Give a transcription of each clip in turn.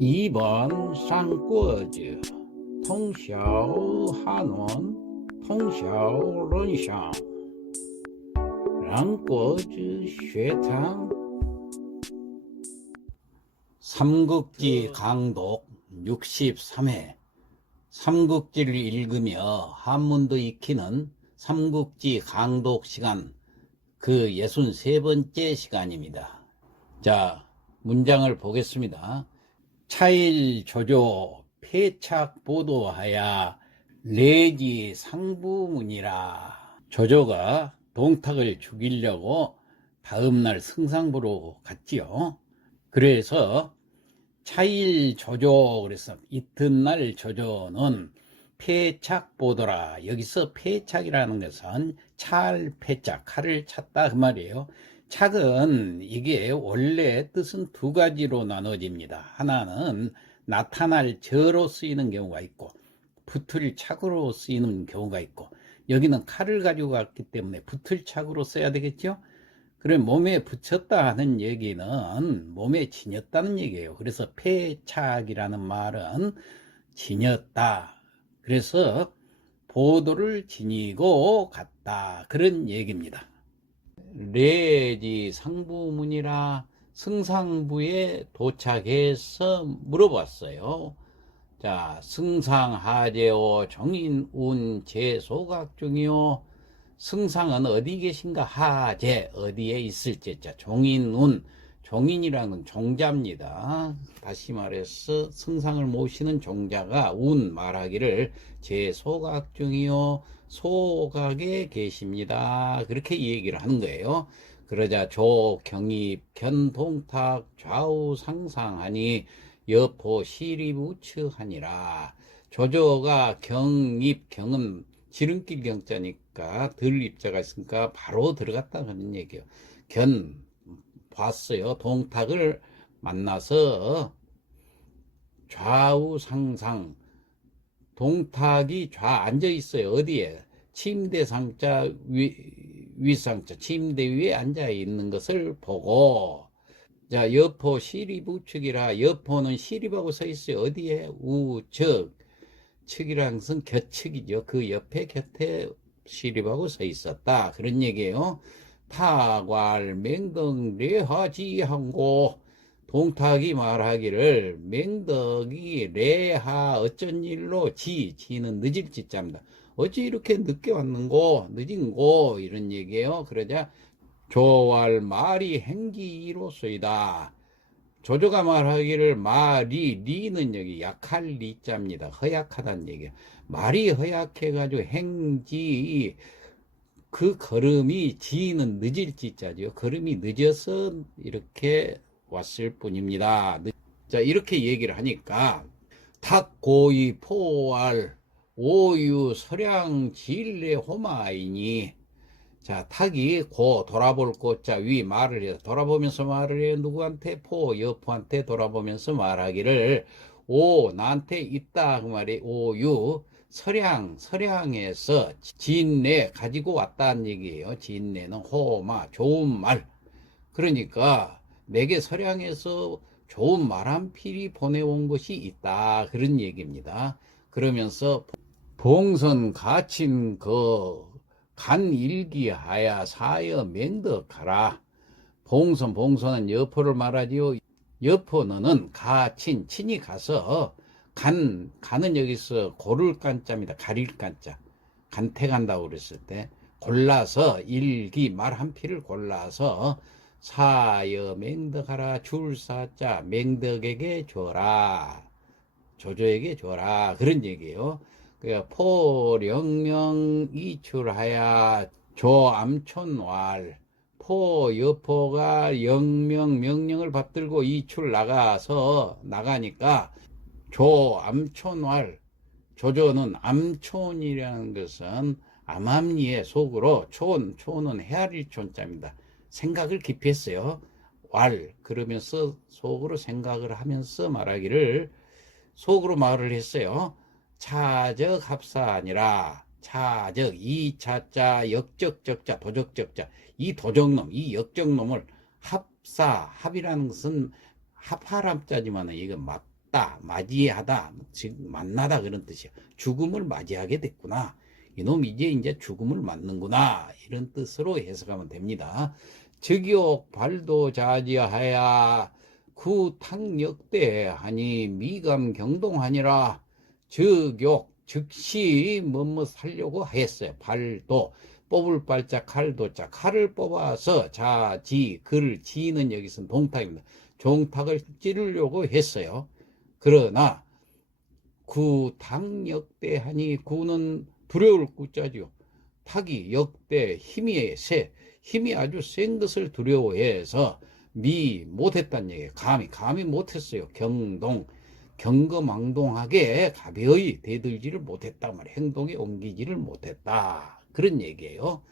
2번 쌍꺼즈 통晓한文通晓论想让国之学堂삼국지 강독 63회 삼국지를 읽으며 한문도 익히는 삼국지 강독 시간 그 63번째 시간입니다. 자, 문장을 보겠습니다. 차일 조조 폐착 보도하야 내지 상부문이라. 조조가 동탁을 죽이려고 다음날 승상부로 갔지요. 그래서 차일 조조, 그래서 이튿날 조조는 폐착 보도라. 여기서 폐착이라는 것은 찰 폐착, 칼을 찼다 그 말이에요. 착은 이게 원래 뜻은 두 가지로 나눠집니다. 하나는 나타날 저로 쓰이는 경우가 있고 붙을 착으로 쓰이는 경우가 있고, 여기는 칼을 가지고 갔기 때문에 붙을 착으로 써야 되겠죠. 그래, 몸에 붙였다 하는 얘기는 몸에 지녔다는 얘기예요. 그래서 폐착이라는 말은 지녔다. 그래서 보도를 지니고 갔다, 그런 얘기입니다. 내지 상부문이라, 승상부에 도착해서 물어봤어요. 자, 승상하제오 정인운 제소각중이요. 승상은 어디 계신가? 하제, 어디에 있을지. 자, 종인운, 종인이라는 종자입니다. 다시 말해서 승상을 모시는 종자가 운 말하기를 제소각중이요, 소각에 계십니다, 그렇게 얘기를 하는 거예요. 그러자 조, 경입, 견동탁, 좌우 상상하니 여포 시립 우측하니라. 조조가 경입, 경은 지름길 경자니까 들 입자가 있으니까 바로 들어갔다 하는 얘기예요. 견 봤어요. 동탁을 만나서 좌우 상상, 동탁이 좌 앉아 있어요. 어디에? 침대 상자, 윗상자, 침대 위에 앉아 있는 것을 보고, 자, 여포 시립 우측이라. 여포는 시립하고 서 있어요. 어디에? 우측. 측이라는 것은 곁측이죠. 그 옆에 곁에 시립하고 서 있었다, 그런 얘기예요. 타괄 맹덕 레하지항고, 동탁이 말하기를 맹덕이 레하 어쩐 일로, 지는 늦을 지자입니다. 어찌 이렇게 늦게 왔는고, 늦은고, 이런 얘기예요. 그러자 조왈 말이 행기로소이다. 조조가 말하기를 말이, 리는 여기 약할 리자입니다. 허약하다는 얘기예요. 말이 허약해가지고 행지, 그 걸음이, 지는 늦을 지자죠. 걸음이 늦어서 이렇게 왔을 뿐입니다. 자, 이렇게 얘기를 하니까 탁고이 포알 오유 서량 진례 호마이니. 자, 탁이 고, 돌아볼 고자 위 말을 해요. 돌아보면서 말을 해요. 누구한테? 포, 여포한테 돌아보면서 말하기를 오, 나한테 있다 그 말이 오유 서량, 서량에서 진례 가지고 왔다는 얘기예요. 진례는 호마, 좋은 말. 그러니까 내게 서량에서 좋은 말 한 필이 보내온 것이 있다, 그런 얘기입니다. 그러면서 봉선 가친 간일기하야 사여 맹덕하라. 봉선은 여포를 말하지요. 여포는 가친, 친히 가서, 간은 여기서 고를 간자입니다. 가릴 간자. 간태 간다고 그랬을 때 골라서, 일기 말 한 필을 골라서 사여 맹덕하라. 줄사자 맹덕에게 줘라, 조조에게 줘라, 그런 얘기예요. 포령명 이출하야 조암촌왈. 포, 여포가 영명, 명령을 받들고 이출 나가니까 조암촌왈. 조조는 암촌이라는 것은 암암리의 속으로, 초는 헤아릴 촌자입니다. 생각을 깊이 했어요. 왈, 그러면서 속으로 생각을 하면서 말하기를, 속으로 말을 했어요. 차적 합사아니라. 차적, 이 차자, 역적적자, 도적적자, 이 도적놈, 이 역적놈을 합사, 합이라는 것은 합하람자지만 이거 맞다, 맞다, 맞이하다, 즉 만나다 그런 뜻이야. 죽음을 맞이하게 됐구나. 이놈 이제 죽음을 맞는구나. 이런 뜻으로 해석하면 됩니다. 즉욕 발도 자지하야 구탕역대하니 미감 경동하니라. 즉욕 즉시 뭐뭐 하려고 했어요. 발도 뽑을 발자 칼도자 칼을 뽑아서 자지 그를 지는 여기서는 동탁입니다. 종탁을 찌르려고 했어요. 그러나 구탕역대하니 구는 두려울 구자죠. 탁이 역대 힘이 아주 센 것을 두려워해서 못했다는 얘기예요. 감히 못했어요. 경거망동하게 가벼이 대들지를 못했다 말이에요. 행동에 옮기지를 못했다. 그런 얘기예요.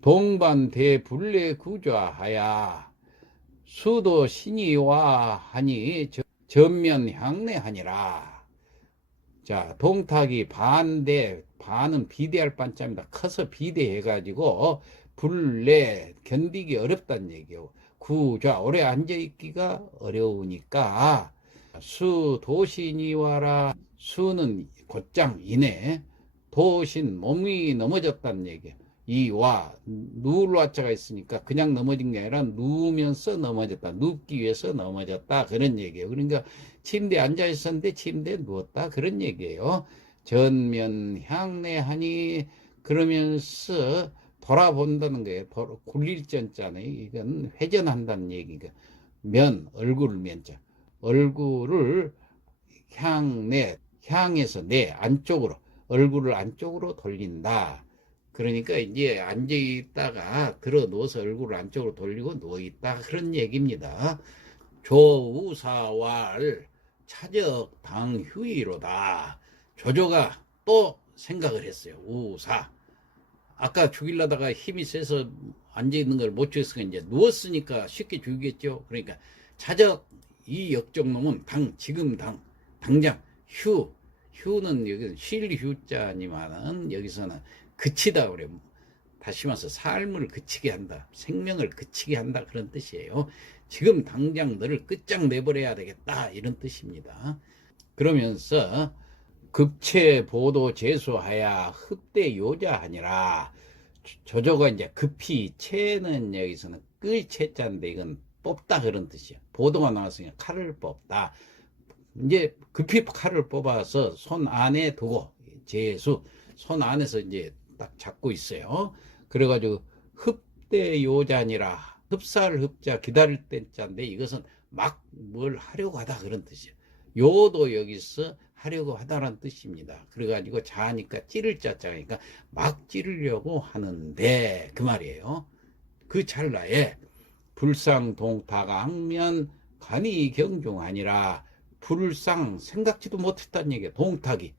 동반대불례 구좌하야 수도 신이와 하니 전면 향내하니라. 자, 동탁이 반은 비대할 반자입니다. 커서 비대해가지고 불내 견디기 어렵다는 얘기예요. 구좌 오래 앉아있기가 어려우니까 수도신이와라. 수는 곧장 이내, 도신 몸이 넘어졌다는 얘기예요. 이와 누울 와자가 있으니까 그냥 넘어진 게 아니라 누우면서 넘어졌다, 눕기 위해서 넘어졌다, 그런 얘기예요. 그러니까 침대에 앉아 있었는데 침대에 누웠다, 그런 얘기예요. 전면 향내하니 그러면서 돌아본다는 거예요. 굴릴 전자네. 이건 회전한다는 얘기가. 얼굴을 면자, 얼굴을 향해서 내 안쪽으로, 얼굴을 안쪽으로 돌린다. 그러니까 이제 앉아있다가 들어 누워서 얼굴을 안쪽으로 돌리고 누워있다, 그런 얘기입니다. 조우사왈 차적당휴이로다. 조조가 또 생각을 했어요. 우사, 아까 죽이려다가 힘이 세서 앉아있는 걸 못 죽였으니까 이제 누웠으니까 쉽게 죽이겠죠. 그러니까 차적, 이 역적놈은 지금 당장 휴는 여기서 쉴 휴자니만은 여기서는 그치다 그래요. 다시 말해서 삶을 그치게 한다, 생명을 그치게 한다, 그런 뜻이에요. 지금 당장 너를 끝장내버려야 되겠다, 이런 뜻입니다. 그러면서 급체 보도 제수하야 흡대 요자하니라. 조조가 이제 급히, 체는 여기서는 끌 체자인데 이건 뽑다, 그런 뜻이야. 보도가 나왔으니까 칼을 뽑다. 이제 급히 칼을 뽑아서 손 안에 두고, 손 안에서 이제 딱 잡고 있어요. 그래가지고 흡대 요자니라. 흡사할 흡자, 기다릴 때 자인데 이것은 막 뭘 하려고 하다, 그런 뜻이에요. 요도 여기서 하려고 하다라는 뜻입니다. 그래가지고 자니까 찌를 자자니까 막 찌르려고 하는데, 그 말이에요. 그 찰나에 불상동탁앙면 간이 경중하니라. 불상, 생각지도 못했다는 얘기예요. 동탁이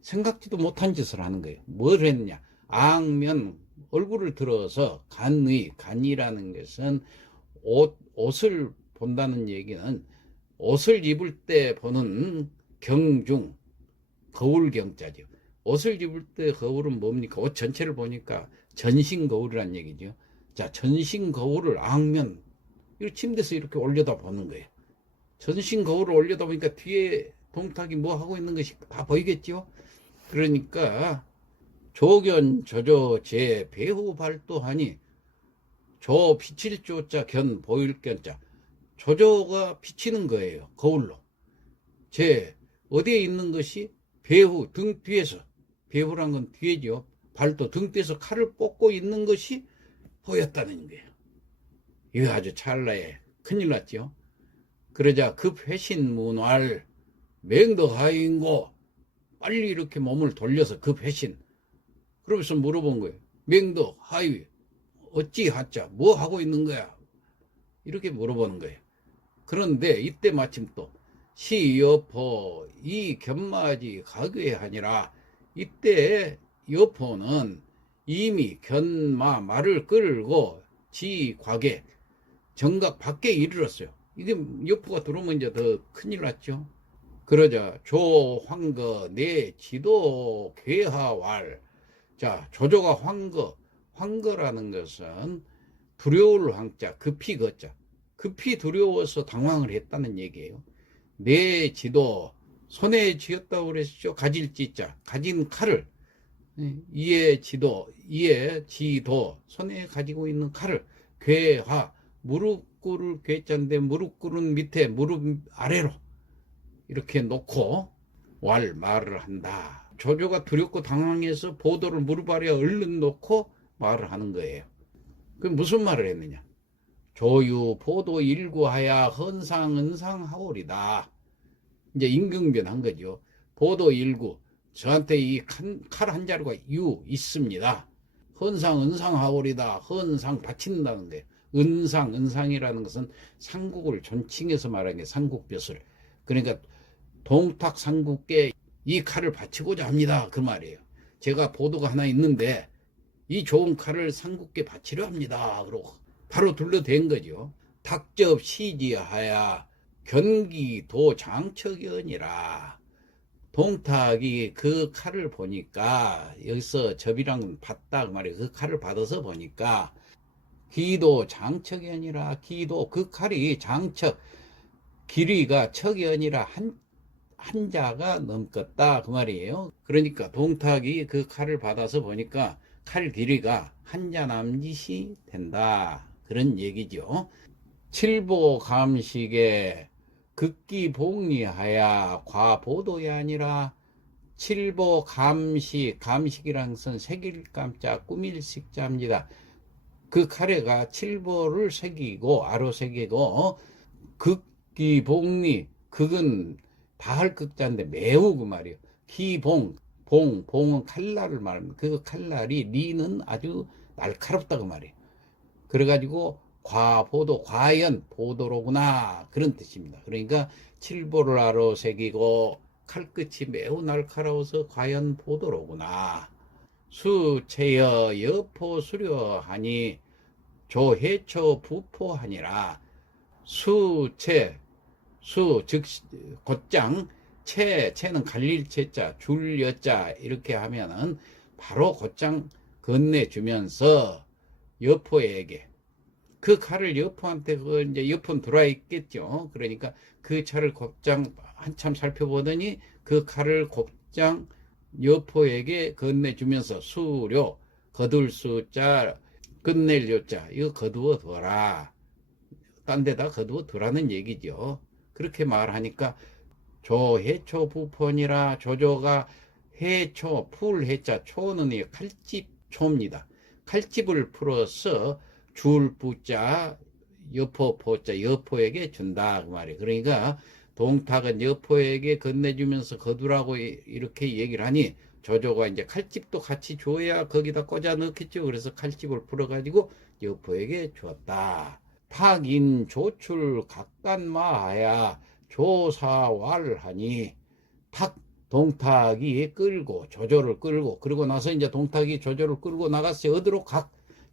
생각지도 못한 짓을 하는 거예요. 뭘 했냐? 앙면, 얼굴을 들어서 간이라는 것은 옷을 본다는 얘기는 옷을 입을 때 보는 경중, 거울 경자죠. 옷을 입을 때 거울은 뭡니까? 옷 전체를 보니까 전신 거울이란 얘기죠. 자, 전신 거울을 앙면, 이 침대에서 이렇게 올려다 보는 거예요. 전신 거울을 올려다 보니까 뒤에 동탁이 뭐 하고 있는 것이 다 보이겠죠. 그러니까 조견 조조 제 배후 발도하니, 조 비칠 조자 견 보일 견자, 조조가 비치는 거예요. 거울로. 제 어디에 있는 것이 배후, 등 뒤에서, 배후란 건 뒤에죠. 발도 등 뒤에서 칼을 뽑고 있는 것이 보였다는 거예요. 이거 아주 찰나에 큰일 났죠. 그러자 급회신 문활 맹덕하인고, 빨리 이렇게 몸을 돌려서 급회신, 그러면서 물어본 거예요. 맹덕 하이 어찌 하자, 뭐 하고 있는 거야, 이렇게 물어보는 거예요. 그런데 이때 마침 또 시여포 이 견마지 가교에 하니라. 이때 여포는 이미 말을 끌고 지 과계 정각 밖에 이르렀어요. 이게 여포가 들어오면 이제 더 큰일 났죠. 그러자 조황거 내 지도 괴하왈. 자, 조조가 황거라는 것은 두려울 황자, 급히 거자, 급히 두려워서 당황을 했다는 얘기예요. 내 지도 손에 쥐었다고 그랬죠. 가질 지자 가진 칼을 이에 지도 이에 지도 손에 가지고 있는 칼을 괴화 무릎 꿇을 괴자인데 무릎 꿇은 밑에 무릎 아래로 이렇게 놓고 말을 한다. 조조가 두렵고 당황해서 보도를 무릎 아래에 얼른 놓고 말을 하는 거예요. 그 무슨 말을 했느냐? 조유 보도 일구하야 헌상은상하오리다. 이제 임금변한 거죠. 보도 일구 저한테 이 칼 한 자루가 있습니다. 헌상은상하오리다. 헌상 바친다는 거예요. 은상이라는 것은 삼국을 존칭해서 말하는 게 삼국벼슬. 그러니까 동탁 삼국께 이 칼을 바치고자 합니다. 그 말이에요. 제가 보도가 하나 있는데 이 좋은 칼을 삼국께 바치려 합니다. 그러고 바로 둘러댄 거죠. 닥접 시지하야 견기도 장척이니라. 동탁이 그 칼을 보니까 여기서 접이랑 봤다 그 말이에요. 그 칼을 받아서 보니까 기도 장척이 아니라 기도 그 칼이 장척 길이가 척이 아니라 한자가 넘겠다 그 말이에요. 그러니까 동탁이 그 칼을 받아서 보니까 칼 길이가 한자 남짓이 된다 그런 얘기죠. 칠보 감식에 극기복리하야 과보도이 아니라 칠보 감식이란 것은 새길 깜짝 꾸밀 식자입니다. 그 칼에가 칠보를 새기고 아로 새기고 극기복리 극은 다할 극자인데 매우 그 말이에요. 기봉 봉은 칼날을 말합니다. 그 칼날이 리는 아주 날카롭다 그 말이에요. 그래가지고 과보도 과연 보도로구나 그런 뜻입니다. 그러니까 칠보를 아로 새기고 칼끝이 매우 날카로워서 과연 보도로구나. 수체여 여포 수려하니 조해초 부포하니라. 수체 즉 곧장 채는 갈릴 채자 줄 여자 이렇게 하면은 바로 곧장 건네주면서 여포에게 그 칼을 여포한테 이제 여포는 들어와 있겠죠. 그러니까 그 차를 곧장 한참 살펴보더니 그 칼을 곧장 여포에게 건네주면서 수료 거둘 수자 끝낼 요자 이거 거두어 둬라. 딴 데다 거두어 두라는 얘기죠. 그렇게 말하니까 조해초 부폰이라 조조가 해초 풀 해자 초는 칼집 초입니다. 칼집을 풀어서 줄 부자 여포 포자 여포에게 준다 그 말이에요. 그러니까 동탁은 여포에게 건네주면서 거두라고 이렇게 얘기를 하니 조조가 이제 칼집도 같이 줘야 거기다 꽂아 넣겠죠. 그래서 칼집을 풀어가지고 여포에게 주었다. 탁인 조출 각간마하야 조사왈하니 탁 동탁이 끌고 조조를 끌고 그리고 나서 이제 동탁이 조조를 끌고 나갔어요. 어디로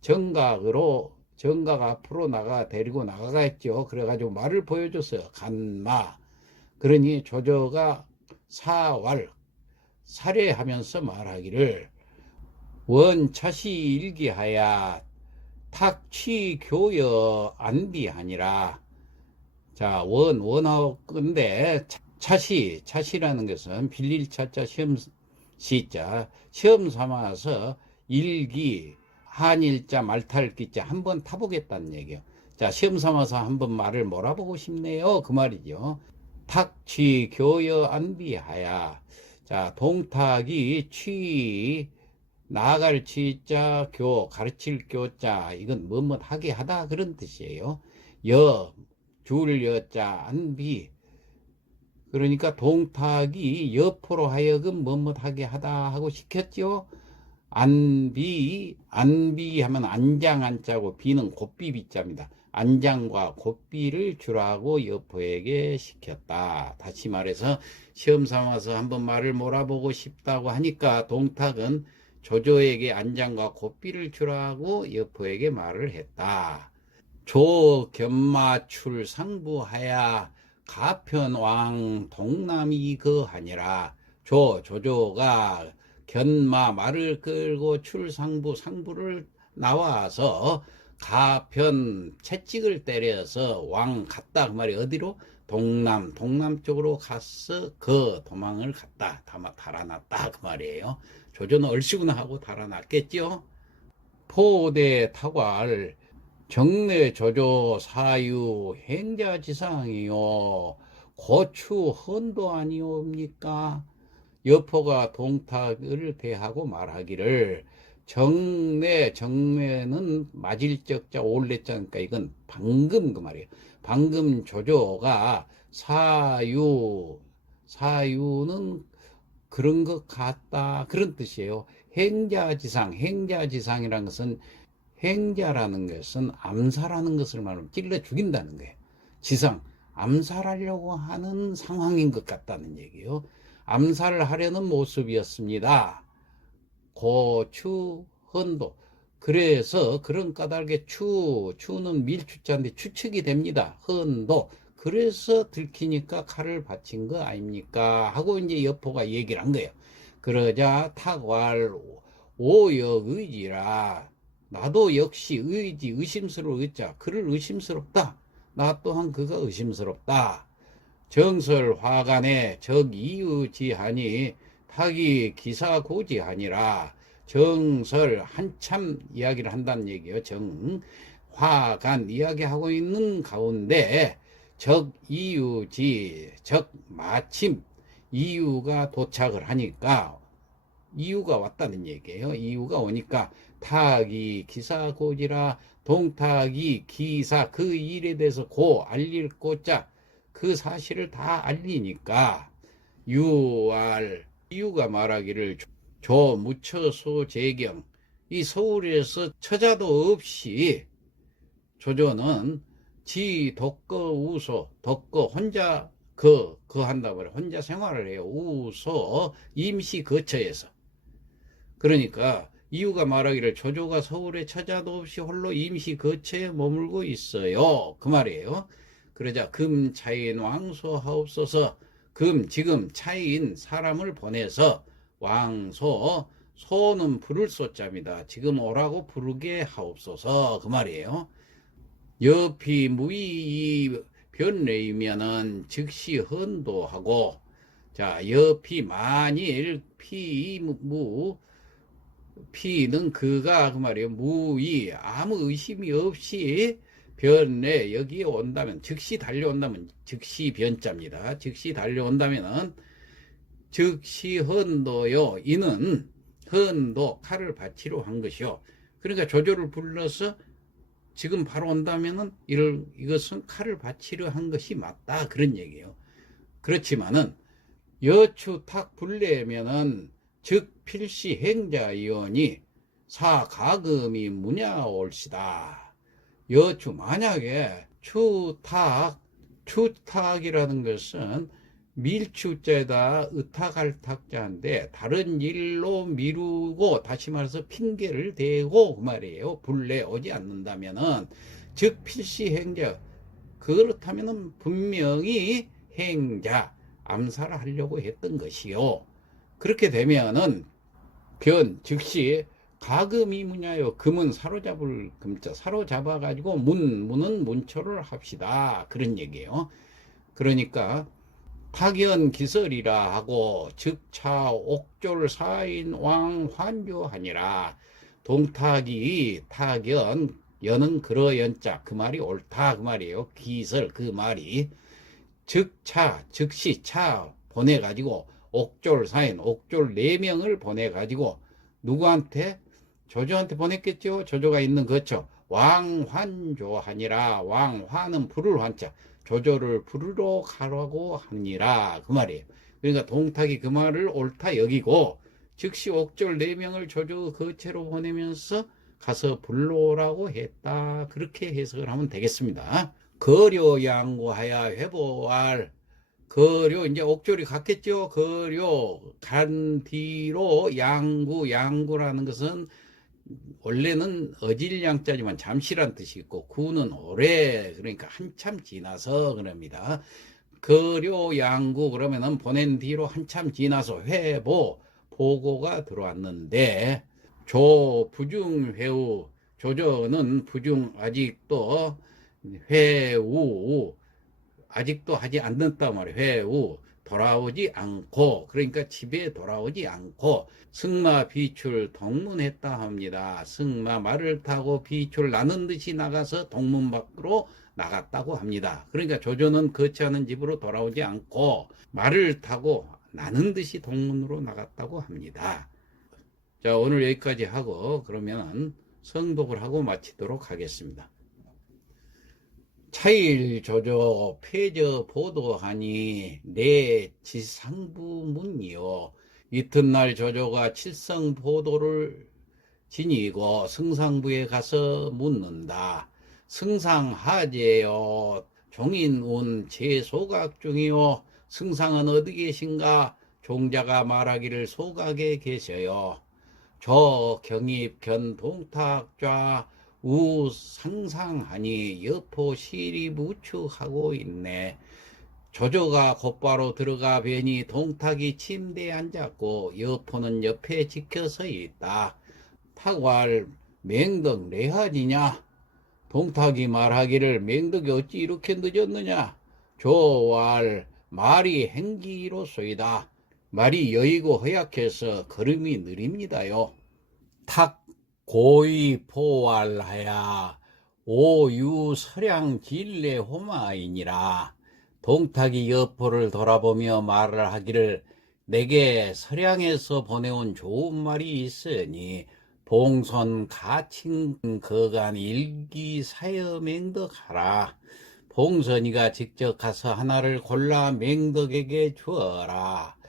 정각 앞으로 데리고 나가겠죠. 그래가지고 말을 보여줬어요. 간마. 그러니 조조가 살해하면서 말하기를 원차시 일기하야 탁취교여 안비하니라. 자, 원어건데 차시라는 것은 빌릴 차자 시자 시험 삼아서 일기 한일자 말탈기자 한번 타보겠다는 얘기예요. 자, 시험 삼아서 한번 말을 몰아보고 싶네요. 그 말이죠. 탁취교여 안비하야. 자, 동탁이 나아갈 취자 가르칠 교자 이건 하게 하다 그런 뜻이에요. 줄 여자 안비 그러니까 동탁이 여포로 하여금 하게 하다 하고 시켰죠. 안비 하면 안장 안자고 비는 곱비 비자입니다. 안장과 곱비를 주라고 여포에게 시켰다. 다시 말해서 시험 삼아서 한번 말을 몰아보고 싶다고 하니까 동탁은 조조에게 안장과 곱비를 주라고 여포에게 말을 했다. 조견마출 상부하야 가편왕 동남이 거하니라. 조조가 말을 끌고 상부를 나와서 가편 채찍을 때려서 왕 갔다 그 말이 어디로 동남쪽으로 가서 그 도망을 갔다. 달아났다. 그 말이에요. 조조는 얼씨구나 하고 달아났겠죠. 포대 타괄 정내 조조 사유 행자지상이요 고추 헌도 아니옵니까? 여포가 동탁을 대하고 말하기를 정내는 맞을적자 올래자니까 이건 방금 그 말이에요. 방금 조조가 사유는 그런 것 같다 그런 뜻이에요. 행자지상이라는 것은 행자라는 것은 암살하는 것을 말하면 찔러 죽인다는 거예요. 지상 암살하려고 하는 상황인 것 같다는 얘기예요. 암살을 하려는 모습이었습니다. 고추 헌도 그래서 그런 까닭에 추는 밀추자인데 추측이 됩니다. 헌도 그래서 들키니까 칼을 바친 거 아닙니까 하고 이제 여포가 얘기를 한 거예요. 그러자 탁왈 오역의지라 나도 역시 의심스러워 의자 그를 의심스럽다. 나 또한 그가 의심스럽다. 정설 화간에 적이유지하니 탁이 기사고지하니라. 정설 한참 이야기를 한다는 얘기예요. 화간 이야기하고 있는 가운데 적이유지 마침 이유가 도착을 하니까 이유가 왔다는 얘기예요. 이유가 오니까 탁이 기사고지라 동탁이 기사 그 일에 대해서 알릴 고자 그 사실을 다 알리니까 이유가 말하기를 조무처소재경 이 서울에서 처자도 없이 조조는 지 독거 혼자 한다 말이야. 혼자 생활을 해요. 우소 임시 거처에서. 그러니까 이유가 말하기를 조조가 서울에 처자도 없이 홀로 임시 거처에 머물고 있어요. 그 말이에요. 그러자 금 차인 왕소하옵소서. 지금 차인 사람을 보내서 소는 부를 소자입니다. 지금 오라고 부르게 하옵소서. 그 말이에요. 여피 무의 변례이면은 즉시 헌도하고 여피 만일 피는 그가 그 말이에요. 무의 아무 의심이 없이 변례 여기에 온다면 즉시 달려온다면 즉시 변자입니다. 즉시 달려온다면은 즉시 헌도요. 이는 헌도 칼을 바치러 한 것이요. 그러니까 조조를 불러서 지금 바로 온다면은 이것은 칼을 바치려 한 것이 맞다 그런 얘기예요. 그렇지만은 여추탁 불례면은 즉 필시 행자이오니 사가금이 무냐올시다. 여추 만약에 추탁이라는 것은 밀추자에다 의탁할탁자인데 다른 일로 미루고 다시 말해서 핑계를 대고 그 말이에요. 불례 오지 않는다면은 즉 필시 행자 그렇다면은 분명히 행자 암살하려고 했던 것이요. 그렇게 되면은 즉시 가금이 무냐요. 금은 사로잡을 금자 사로잡아 가지고 문은 문초를 합시다 그런 얘기예요. 그러니까 탁연 기설이라 하고 즉차 옥졸 사인 왕 환주하니라. 동탁이 연은 그러연자 그 말이 옳다 그 말이에요. 기설 그 말이 즉시 차 보내가지고 옥졸 사인 옥졸 4명을 보내가지고 누구한테? 조조한테 보냈겠죠. 조조가 있는 거죠. 왕환조하니라. 왕환은 부를 환자 조조를 부르러 가라고 하니라 그 말이에요. 그러니까 동탁이 그 말을 옳다 여기고 즉시 옥졸 4명을 조조 거처로 보내면서 가서 불러오라고 했다 그렇게 해석을 하면 되겠습니다. 거려 양구하야 회보할 거려 이제 옥졸이 갔겠죠. 거려 간 뒤로 양구라는 것은 원래는 어질양자지만 잠시란 뜻이 있고 구는 오래 그러니까 한참 지나서 그럽니다. 거려 양구 그러면은 보낸 뒤로 한참 지나서 보고가 들어왔는데 부중회우 조조는 부중 아직도 회우 아직도 하지 않는단 말이에요. 회우 돌아오지 않고, 그러니까 집에 돌아오지 않고 승마 비출 동문했다 합니다. 승마 말을 타고 비출 나는 듯이 나가서 동문 밖으로 나갔다고 합니다. 그러니까 조조는 거치 않은 집으로 돌아오지 않고 말을 타고 나는 듯이 동문으로 나갔다고 합니다. 자, 오늘 여기까지 하고 그러면 성독을 하고 마치도록 하겠습니다. 차일 조조 폐저 보도하니 내 지상부문이요. 이튿날 조조가 칠성 보도를 지니고 승상부에 가서 묻는다. 승상하제요. 종인운 제소각 중이요. 승상은 어디 계신가? 종자가 말하기를 소각에 계셔요. 저 경입 견동탁좌 우상상하니 여포 시리 무축하고 있네. 조조가 곧바로 들어가 뵈니 동탁이 침대에 앉았고 여포는 옆에 지켜서 있다. 탁왈 맹덕 내하지냐? 동탁이 말하기를 맹덕이 어찌 이렇게 늦었느냐? 조왈 말이 행기로소이다. 말이 여의고 허약해서 걸음이 느립니다요. 탁 고의 포왈하야 오유 서량 진례 호마이니라. 동탁이 여포를 돌아보며 말을 하기를 내게 서량에서 보내온 좋은 말이 있으니 봉선 가칭 거간 일기 사여 맹덕하라. 봉선이가 직접 가서 하나를 골라 맹덕에게 주어라.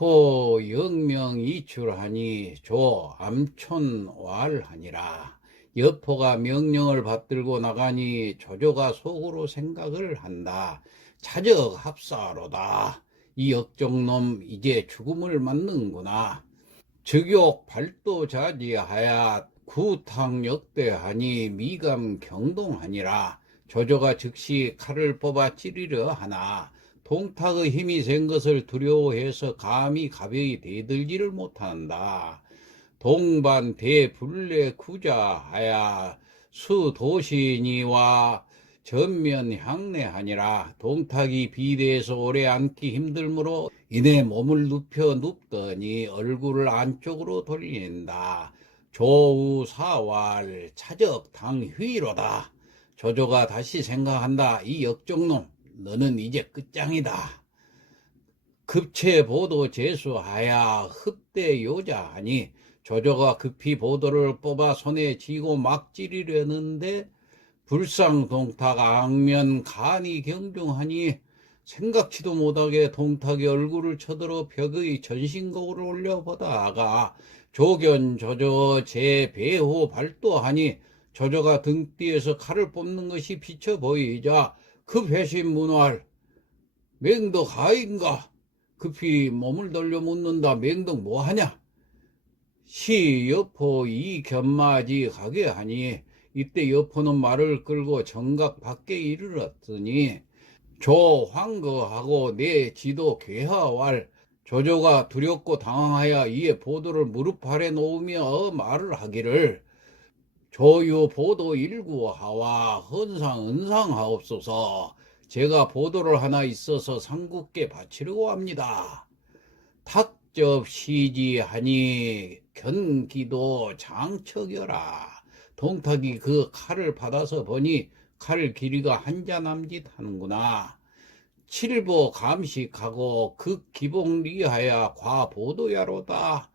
포 영명 이출하니 조 암촌왈하니라. 여포가 명령을 받들고 나가니 조조가 속으로 생각을 한다. 자적 합사로다. 이 역종놈 이제 죽음을 맞는구나. 즉욕 발도자지하야 구탕 역대하니 미감 경동하니라. 조조가 즉시 칼을 뽑아 찌르려 하나 동탁의 힘이 센 것을 두려워해서 감히 가벼이 대들지를 못한다. 동반 대불례 구자하야 수도신이와 전면 향내하니라. 동탁이 비대에서 오래 앉기 힘들므로 이내 몸을 눕더니 얼굴을 안쪽으로 돌린다. 조우사왈 차적 당휘로다. 조조가 다시 생각한다. 이 역종놈 너는 이제 끝장이다. 급체 보도 제수하야 흡대 요자하니 조조가 급히 보도를 뽑아 손에 쥐고 막 찌르려는데 불상 동탁 악면 간이 경중하니 생각지도 못하게 동탁의 얼굴을 쳐들어 벽의 전신곡을 올려보다가 조견 조조 제 배호 발도하니 조조가 등뒤에서 칼을 뽑는 것이 비쳐 보이자 급해신 문활 맹덕 하인가? 급히 몸을 돌려 묻는다. 맹덕 뭐하냐? 시 여포 이 견마지 가게 하니 이때 여포는 말을 끌고 정각 밖에 이르렀더니 조 황거하고 내 지도 괴하왈. 조조가 두렵고 당황하여 이에 보도를 무릎 아래 놓으며 말을 하기를 조유 보도 일구하와 헌상 은상하옵소서. 제가 보도를 하나 있어서 상국께 바치려고 합니다. 탁접 시지하니 견기도 장척여라. 동탁이 그 칼을 받아서 보니 칼 길이가 한자 남짓 하는구나. 칠보 감식하고 극기봉리하야 과보도야로다.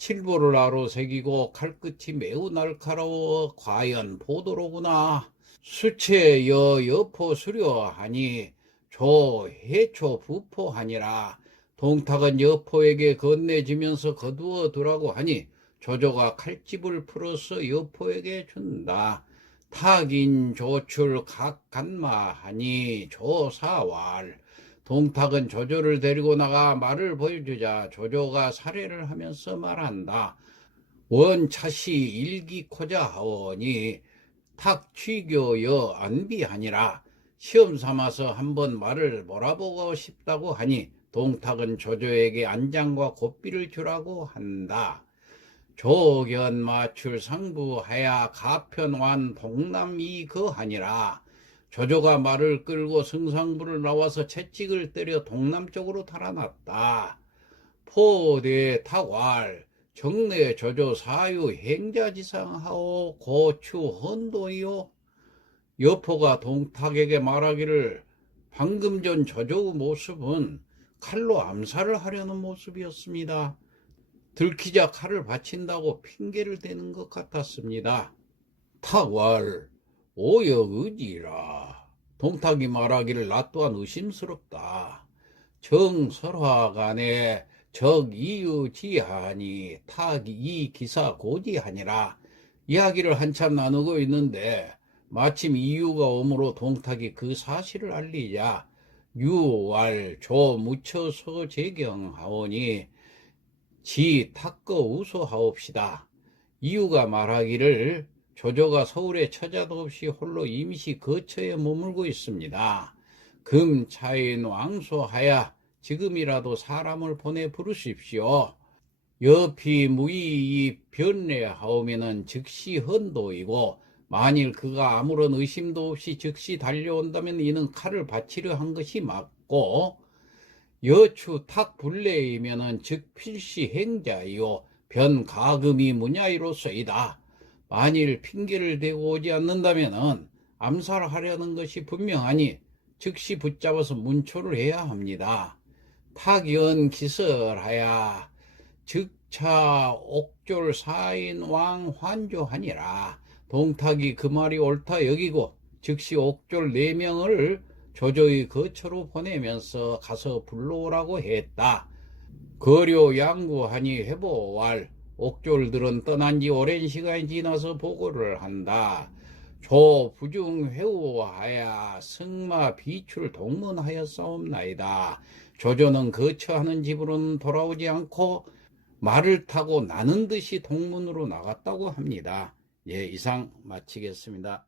칠보를 아로 새기고 칼끝이 매우 날카로워 과연 보도로구나. 수체 여포 수료하니 조 해초 부포하니라. 동탁은 여포에게 건네지면서 거두어 두라고 하니 조조가 칼집을 풀어서 여포에게 준다. 탁인 조출 각간마하니 조사왈. 동탁은 조조를 데리고 나가 말을 보여주자 조조가 사례를 하면서 말한다. 원차시 일기코자 하오니 탁취교여 안비하니라. 시험 삼아서 한번 말을 몰아보고 싶다고 하니 동탁은 조조에게 안장과 고삐를 주라고 한다. 조견 마출 상부하야 가편완 동남이 거하니라. 조조가 말을 끌고 승상부를 나와서 채찍을 때려 동남쪽으로 달아났다. 포대 탁왈 정내 조조 사유 행자지상하오 고추 헌도이요. 여포가 동탁에게 말하기를 방금 전 조조의 모습은 칼로 암살을 하려는 모습이었습니다. 들키자 칼을 바친다고 핑계를 대는 것 같았습니다. 탁왈 오여의지라. 동탁이 말하기를 나 또한 의심스럽다. 정설화 간에 적이유지하니 탁이 이 기사 고지하니라. 이야기를 한참 나누고 있는데 마침 이유가 오므로 동탁이 그 사실을 알리자 유왈 조 묻혀서 제경하오니 지 탁거 우소하옵시다. 이유가 말하기를 조조가 서울에 처자도 없이 홀로 임시 거처에 머물고 있습니다. 금차인 왕소하야 지금이라도 사람을 보내 부르십시오. 여피 무의이 변례하오면은 즉시 헌도이고 만일 그가 아무런 의심도 없이 즉시 달려온다면 이는 칼을 바치려 한 것이 맞고 여추 탁 불례이면은 즉 필시 행자이요 변가금이 무냐이로서이다. 만일 핑계를 대고 오지 않는다면은 암살하려는 것이 분명하니 즉시 붙잡아서 문초를 해야 합니다. 탁연 기설하야 즉차 옥졸 사인 왕 환조하니라. 동탁이 그 말이 옳다 여기고 즉시 옥졸 4명을 조조의 거처로 보내면서 가서 불러오라고 했다. 거료 양구하니 해보왈 옥졸들은 떠난 지 오랜 시간이 지나서 보고를 한다. 조 부중 회우하야 승마 비출 동문하였사옵나이다. 조조는 거처하는 집으로는 돌아오지 않고 말을 타고 나는 듯이 동문으로 나갔다고 합니다. 예, 이상 마치겠습니다.